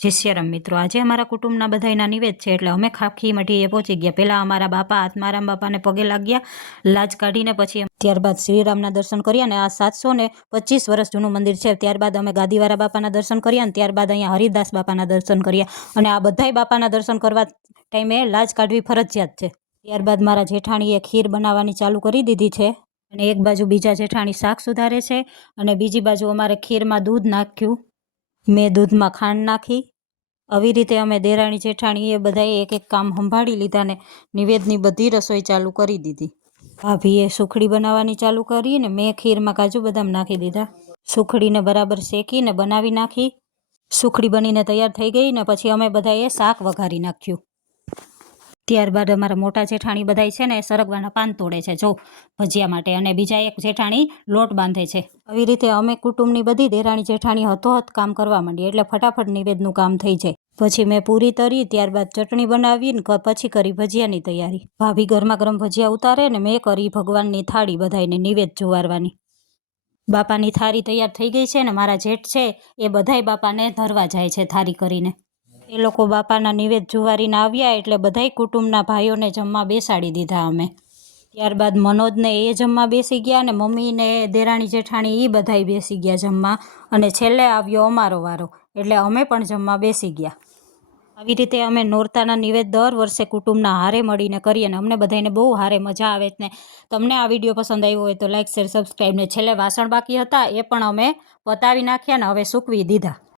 જય સિયારામ મિત્રો, આજે અમારા કુટુંબના બધાયના નિવેદ છે એટલે અમે ખાખી મઢીએ પહોંચી ગયા। પહેલાં અમારા બાપા આત્મારામ બાપાને પગે લાગ્યા, લાજ કાઢીને પછી ત્યારબાદ શ્રીરામના દર્શન કર્યા। અને આ 725 વર્ષ જૂનું મંદિર છે। ત્યારબાદ અમે ગાદીવાળા બાપાના દર્શન કર્યા અને ત્યારબાદ અહીંયા હરિદાસ બાપાના દર્શન કર્યા। અને આ બધાય બાપાના દર્શન કરવા ટાઈમે લાજ કાઢવી ફરજિયાત છે। ત્યારબાદ મારા જેઠાણીએ ખીર બનાવવાની ચાલુ કરી દીધી છે અને એક બાજુ બીજા જેઠાણી શાક સુધારે છે અને બીજી બાજુ અમારે ખીરમાં દૂધ નાખ્યું, મેં દૂધમાં ખાંડ નાખી। આવી રીતે અમે દેરાણી જેઠાણીએ બધાએ એક એક કામ સંભાળી લીધા ને નિવેદની બધી રસોઈ ચાલુ કરી દીધી। ભાભીએ સુખડી બનાવવાની ચાલુ કરી ને મેં ખીરમાં કાજુ બદામ નાખી દીધા। સુખડીને બરાબર શેકીને બનાવી નાખી। સુખડી બનીને તૈયાર થઈ ગઈ ને પછી અમે બધાએ શાક વઘારી નાખ્યું। ત્યારબાદ અમારા મોટા જેઠાણી બધાય છે ને સરગવાના પાન તોડે છે જો ભજીયા માટે, અને બીજા એક જેઠાણી લોટ બાંધે છે। આવી રીતે અમે કુટુંબની બધી દેરાણી જેઠાણી હતોહત કામ કરવા માંડી એટલે ફટાફટ નિવેદનું કામ થઈ જાય। પછી મેં પૂરી તરી, ત્યારબાદ ચટણી બનાવી ને પછી કરી ભજીયાની તૈયારી। ભાભી ગરમા ગરમ ભજીયા ઉતારે ને મેં કરી ભગવાનની થાળી બધાયને નિવેદ જોવારવાની। બાપાની થાળી તૈયાર થઈ ગઈ છે ને મારા જેઠ છે એ બધાય બાપાને ધરવા જાય છે થાળી કરીને। એ લોકો બાપાના નિવેદ જુવારીને આવ્યા એટલે બધાય કુટુંબના ભાઈઓને જમવા બેસાડી દીધા અમે। ત્યારબાદ મનોજને એ જમવા બેસી ગયા અને મમ્મીને દેરાણી જેઠાણી એ બધાય બેસી ગયા જમવા, અને છેલ્લે આવ્યો અમારો વારો એટલે અમે પણ જમવા બેસી ગયા। આવી રીતે અમે નોરતાના નિવેદ દર વર્ષે કુટુંબના હારે મળીને કરીએ અને અમને બધાને બહુ હારે મજા આવે ને। તમને આ વિડીયો પસંદ આવ્યો હોય તો લાઇક, શેર, સબસ્ક્રાઈબ ને છેલ્લે વાસણ બાકી હતા એ પણ અમે પતાવી નાખ્યા ને હવે સૂકવી દીધા।